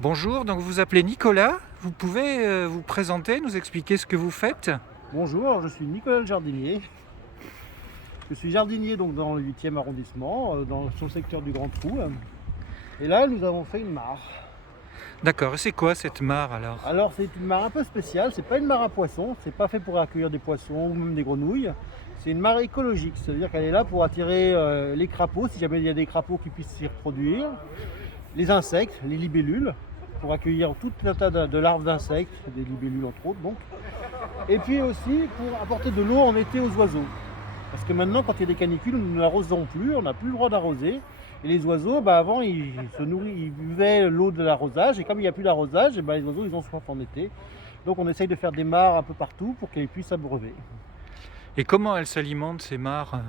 Bonjour, donc vous vous appelez Nicolas. Vous pouvez vous présenter, nous expliquer ce que vous faites? Bonjour, je suis Nicolas le jardinier. Je suis jardinier donc dans le 8e arrondissement, sur le secteur du Grand Trou. Et là, nous avons fait une mare. D'accord, et c'est quoi cette mare alors? Alors, c'est une mare un peu spéciale. C'est pas une mare à poissons. C'est pas fait pour accueillir des poissons ou même des grenouilles. C'est une mare écologique. C'est-à-dire qu'elle est là pour attirer les crapauds, si jamais il y a des crapauds qui puissent s'y reproduire, les insectes, les libellules, pour accueillir tout un tas de larves d'insectes, des libellules entre autres donc. Et puis aussi pour apporter de l'eau en été aux oiseaux. Parce que maintenant, quand il y a des canicules, nous n'arrosons plus, on n'a plus le droit d'arroser. Et les oiseaux, avant, ils buvaient l'eau de l'arrosage. Et comme il n'y a plus d'arrosage, les oiseaux, ils ont soif en été. Donc on essaye de faire des mares un peu partout pour qu'elles puissent s'abreuver. Et comment elles s'alimentent ces mares?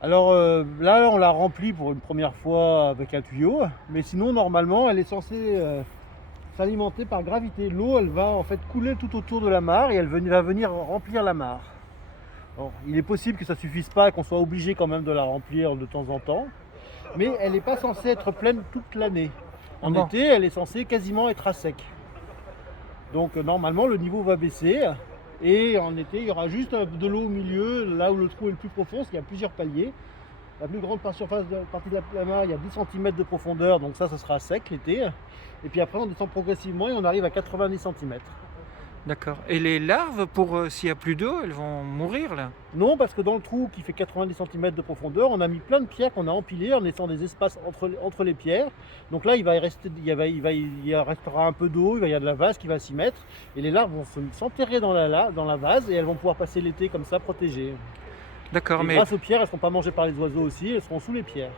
Alors là, on l'a remplie pour une première fois avec un tuyau. Mais sinon, normalement, elle est censée s'alimenter par gravité. L'eau, elle va en fait couler tout autour de la mare et elle va venir remplir la mare. Alors, il est possible que ça ne suffise pas et qu'on soit obligé quand même de la remplir de temps en temps, mais elle n'est pas censée être pleine toute l'année. En Bon. été, elle est censée quasiment être à sec. Donc normalement, le niveau va baisser et en été, il y aura juste de l'eau au milieu, là où le trou est le plus profond, parce qu'il y a plusieurs paliers. La plus grande surface de partie de la mare, il y a 10 cm de profondeur, donc ça sera sec l'été. Et puis après, on descend progressivement et on arrive à 90 cm. D'accord. Et les larves, s'il n'y a plus d'eau, elles vont mourir là? Non, parce que dans le trou qui fait 90 cm de profondeur, on a mis plein de pierres qu'on a empilées en laissant des espaces entre les pierres. Donc là, il restera un peu d'eau, il va y avoir de la vase qui va s'y mettre. Et les larves vont s'enterrer dans la vase et elles vont pouvoir passer l'été comme ça, protégées. D'accord, Et mais grâce aux pierres, elles ne seront pas mangées par les oiseaux aussi, elles seront sous les pierres.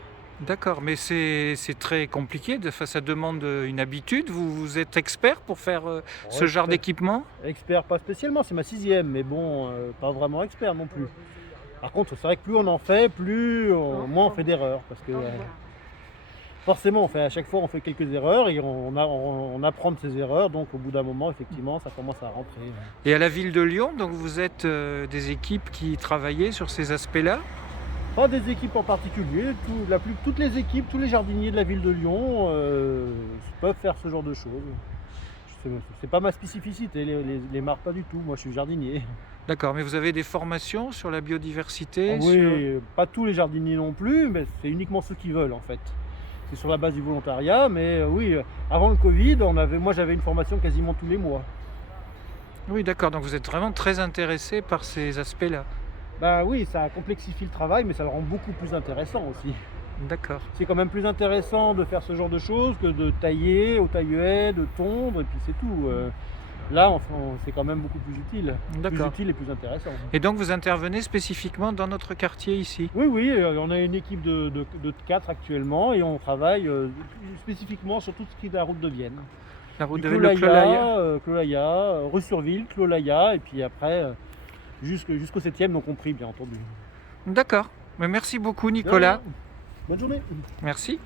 c'est très compliqué. Ça demande une habitude. Vous êtes expert pour faire Oh, ce genre d'équipement? expert, pas spécialement, c'est ma 6e, mais bon, pas vraiment expert non plus. Par contre, c'est vrai que plus on en fait, moins on fait d'erreurs. Parce que forcément, à chaque fois, on fait quelques erreurs et on apprend de ces erreurs. Donc, au bout d'un moment, effectivement, ça commence à rentrer. Et à la ville de Lyon, donc vous êtes des équipes qui travaillaient sur ces aspects-là? Pas des équipes en particulier. Toutes les équipes, tous les jardiniers de la ville de Lyon peuvent faire ce genre de choses. C'est pas ma spécificité, les mares, pas du tout. Moi, je suis jardinier. D'accord, mais vous avez des formations sur la biodiversité? Oui, pas tous les jardiniers non plus, mais c'est uniquement ceux qui veulent en fait. C'est sur la base du volontariat, mais oui, avant le Covid, moi j'avais une formation quasiment tous les mois. Oui, d'accord, donc vous êtes vraiment très intéressé par ces aspects-là. Bah oui, ça complexifie le travail, mais ça le rend beaucoup plus intéressant aussi. D'accord, C'est quand même plus intéressant de faire ce genre de choses que de tailler au taille-haie, de tondre, et puis c'est tout. Là, c'est quand même beaucoup plus utile. Plus d'accord. utile et plus intéressant. Et donc vous intervenez spécifiquement dans notre quartier ici? Oui, oui, on a une équipe de 4 actuellement et on travaille spécifiquement sur tout ce qui est de la route de Vienne. La route Du de le Clolaya? Clolaya, rue sur Ville, Clolaya, et puis après jusqu'au 7e, non compris, bien entendu. D'accord, mais merci beaucoup De rien. Nicolas. Bonne journée. Merci.